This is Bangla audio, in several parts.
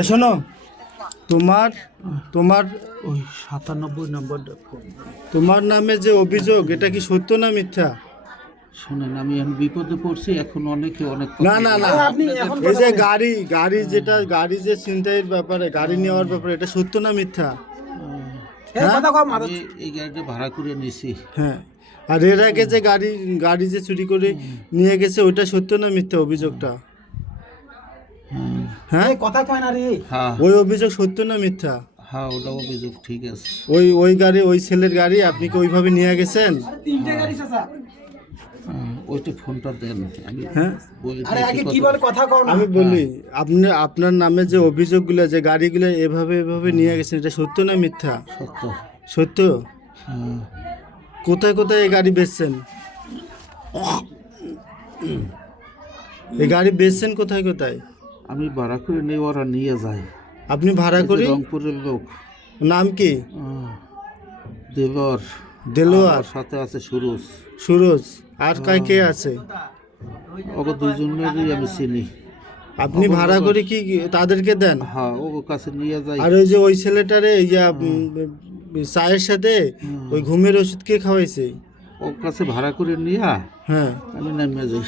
শোনো, তোমার তোমার ওই 97 নম্বরটা ফোন। তোমার নামে যে অভিযোগ, এটা কি সত্য না মিথ্যা? শোনেন, আমি এখন বিপদে পড়ছি, এখন অনেকে অনেক না না না, এই যে গাড়ি যেটা গাড়ি যে ছিনতাইয়ের ব্যাপারে, গাড়ি নেওয়ার ব্যাপারে, এটা সত্য না মিথ্যা? হ্যাঁ? আমি এই গাড়িটা ভাড়া করে নিয়েছি। হ্যাঁ, আর এর আগে যে গাড়ি যে চুরি করে নিয়ে গেছে, ওইটা সত্য না মিথ্যা অভিযোগটা? হ্যাঁ, কথা কয় না রে। হ্যাঁ ওই অভিযোগ সত্য না মিথ্যা? হ্যাঁ, ওটা অভিযোগ ঠিক আছে। ওই গাড়ি, ওই ছেলের গাড়ি আপনি কি ওইভাবে নিয়ে গেছেন? তিনটে গাড়ি চাচা। ওইটা ফোনটা দেন, আমি হ্যাঁ, বলি। আরে আগে কি বলে কথা কও না। আমি বলি, আপনার নামে যে অভিযোগগুলো, যে গাড়িগুলো এভাবে নিয়ে গেছেন, এটা সত্য না মিথ্যা? সত্য। সত্য? হ্যাঁ। কোথায় কোথায় এই গাড়ি বেচছেন? এই গাড়ি বেচছেন কোথায় কোথায়? আমি ভাড়া করে নিয়ে, ওরা নিয়ে যায়। আপনি ভাড়া করে? রংপুরের লোক। নাম কি? দেলোয়ার। দেলোয়ার। সাথে আছে সুরজ। সুরজ। আর কে আছে? ওকে দুইজনেরই আমি চিনি। আপনি ভাড়া করে কি তাদেরকে দেন? হ্যাঁ, ও কাছে নিয়ে যাই। আর ওই যে ওই ছেলেটারে চায়ের সাথে ওই ঘুমের ওষুধ কে খাওয়াইছে? ওর কাছে ভাড়া করে নিয়ে হ্যাঁ, আমি নামিয়ে যাই।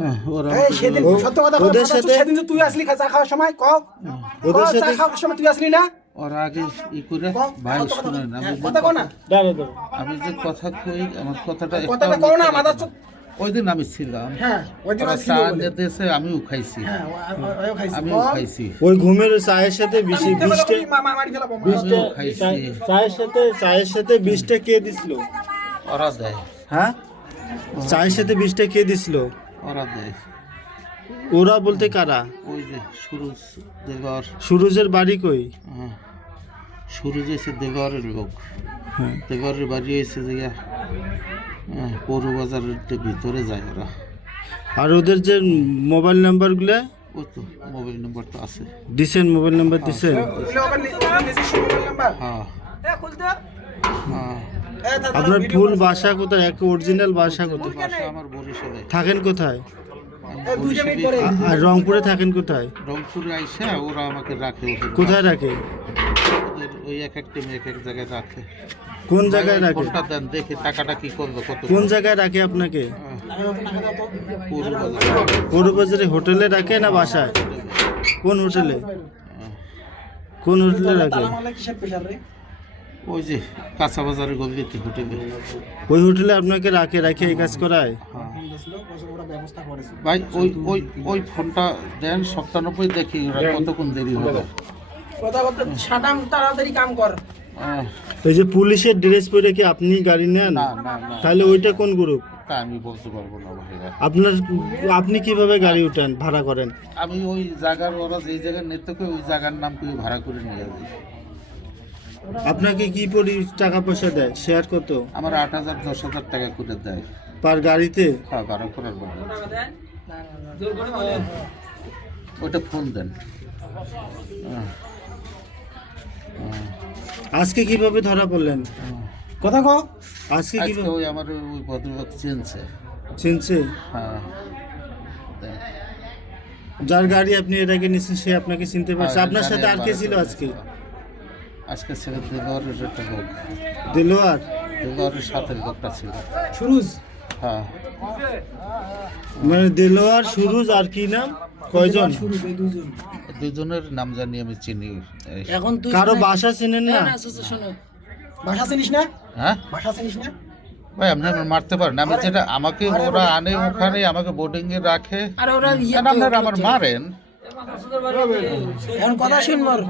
হ্যাঁ, ওরা এই সেদিন সত্য কথা কও। ওদের সাথে সেদিন যে তুই আসলি চা খাওয়ার সময় কও। ওদের চা সাথে খাওয়ার সময় তুই আসলি না? ওরা আগে করে ভাই শুনেন, কথা কও না। আমি যে কথা কই, আমার কথাটা কথাটা কও না, মাথা চুপ। ওই দিন আমি ছিলাম। হ্যাঁ, ওই দিন ওরা আসলি চা বলে। নিতে এসে আমিও খাইছি। হ্যাঁ, ওও খাইছি। আমিও খাইছি। ওই ঘুমের চায়ের সাথে বিষটা মারি ফেলাবো। আমিও খাইছি। চায়ের সাথে বিষটা কে দিছিল? ওরা দেয়। হ্যাঁ, চায়ের সাথে বিষটা কে দিছিল? ওরা দেয়। ওরা বলতে কারা? ওই যে সুরজ দেলোয়ার। সুরজের বাড়ি কই? হ্যাঁ, সুরজ এসে দেলোয়ারের লোক। হ্যাঁ, দেলোয়ারের বাড়ি এসে যে পৌর বাজারের ভিতরে যায় ওরা। আর ওদের যে মোবাইল নাম্বারগুলো ওই তো মোবাইল নাম্বার তো আছে। দিছেন? মোবাইল নাম্বার দিছেন? ওগুলো আবার নিজস্ব মোবাইল নাম্বার। হ্যাঁ এ খুলতে। হ্যাঁ। আপনার ফুল বাসা কোথায়? এক অরিজিনাল বাসা কোথায়? বাসা আমার বরিশালে। থাকেন কোথায়? আমি এই 2 মিনিট পরে। আর রংপুরে থাকেন কোথায়? রংপুরে আইসা ওরা আমাকে রাখে। কোথায় রাখে? ওদের ওই এক এক টিম এক এক জায়গায় রাখে। কোন জায়গায় রাখে? ফোনটা দেন, দেখি টাকাটা কি করলো, কত। কোন জায়গায় রাখে আপনাকে? পৌর বাজার। পৌরবাজারে হোটেলে রাখে না বাসায়? কোন হোটেলে? কোন হোটেলে রাখে? তালামালা কিসের প্রেসার রে? ওই যে কাঁচা বাজারের গলিতে হোটেলে। ওই হোটেলে আপনাকে রাখে এই কাজ করায়? ওরা ব্যবস্থা করেছে। ভাই ওই ওই ওই ফোনটা দেন, 97 দেখি ওরা কতক্ষণ দেরি হবে। কথা কথা সাদাম তাড়াতাড়ি কাম কর। এই যে পুলিশের ড্রেস পরে কি আপনি গাড়ি নেন? না না না, তাহলে ওইটা কোন গ্রুপ? তা আমি বলতে পারবো না ভাইয়া। আপনি কিভাবে গাড়ি উঠান, ভাড়া করেন? আমি ওই জায়গার, ওরা যেই জায়গায় নিতে কই ওই জায়গার নাম করে ভাড়া করে নিয়ে যাই। আপনাকে কি টাকা পয়সা দেয়? শেয়ার কত? আমার 8,000 10,000 টাকা করে দেয় পার গাড়িতে? হ্যাঁ, ভাড়া করার পর। ওইটা ফোন দেন। আজকে কিভাবে ধরা পড়লেন? কথা কও। আজকে আজকে কিভাবে ওই আমার ওই ভদ্রলোক চিনছে। চিনছে? হ্যাঁ দেন। যার গাড়ি আপনি এর আগে নিয়েছেন সে আপনাকে চিনতে পারছে? হ্যাঁ, আপনার সাথে আর কে ভাড়া ছিল করে আজকে? আজকে ছিল দেলোয়ারের একটা লোক। দেলোয়ার? দেলোয়ারের সাথে লোকটা ছিল। সুরুজ। হ্যাঁ, মানে দেলোয়ার, সুরুজ, আর কি নাম? কয়জন? সুরুজ এই দুজন। দুজনের নাম জানি আমি চিনি। এই, এখন তুই কারো বাসা চিনেন না? শোনো। ভাষা চিনিস না? হ্যাঁ ভাষা চিনিস না? ভাই, আপনি আমার মারতে পারেন? আমি যেটা আমাকে ওরা আনে ওখানে আমাকে বোর্ডিং এ রাখে। আরে ওরা আপনারা আমার মারেন। এখন কথা শুন মোর।